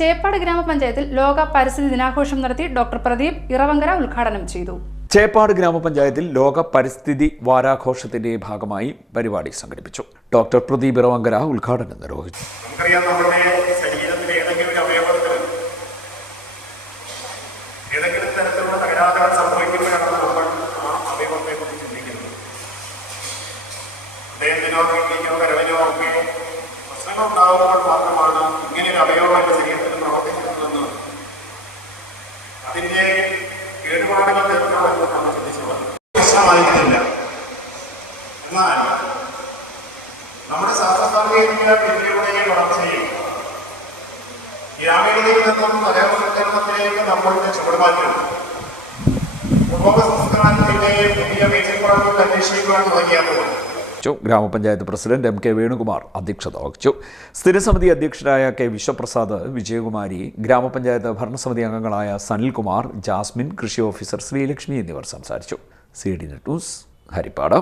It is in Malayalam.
ചേപ്പാട് ഗ്രാമപഞ്ചായത്തിൽ ലോക പരിസ്ഥിതി ദിനാഘോഷം നടത്തി ഡോക്ടർ പ്രദീപ് ഇറവങ്കര ഉദ്ഘാടനം ചെയ്തു. ചേപ്പാട് ഗ്രാമപഞ്ചായത്തിൽ ലോക പരിസ്ഥിതി വാരാഘോഷത്തിന്റെ ഭാഗമായി പരിപാടി സംഘടിപ്പിച്ചു. ഡോക്ടർ പ്രദീപ് ഇറവങ്കര ഉദ്ഘാടനം നിർവഹിച്ചു. മാത്രമാണ് ഇങ്ങനെ ഒരു അവയവം എന്റെ ശരീരത്തിൽ പ്രവർത്തിക്കുന്നതെന്ന് അതിന്റെ കേടുപാടുകൾ തീർക്കണമെന്ന് നമ്മൾ ചിന്തിച്ചു പ്രശ്നമായിരുന്നില്ല. എന്നാൽ നമ്മുടെ ശാസ്ത്രസാങ്കേതിക വിദ്യയുടെ വളർച്ചയിൽ ഗ്രാമീണതയിൽ നിന്നും നഗരവൽക്കരണത്തിലേക്ക് നമ്മളുടെ ചുവടുമാറ്റം ഉപഭോഗ സംസ്കാരത്തിന്റെ പുതിയ വീഴ്ചക്കുറവുകൾ അന്വേഷിക്കുവാൻ തുടങ്ങിയപ്പോൾ ഗ്രാമപഞ്ചായത്ത് പ്രസിഡന്റ് എം കെ വേണുകുമാർ അധ്യക്ഷത വഹിച്ചു. സ്ഥിരസമിതി അധ്യക്ഷരായ കെ വിശ്വപ്രസാദ്, വിജയകുമാരി, ഗ്രാമപഞ്ചായത്ത് ഭരണസമിതി അംഗങ്ങളായ സനിൽകുമാർ, ജാസ്മിൻ, കൃഷി ഓഫീസർ ശ്രീലക്ഷ്മി എന്നിവർ സംസാരിച്ചു. CDNet news, Harippad.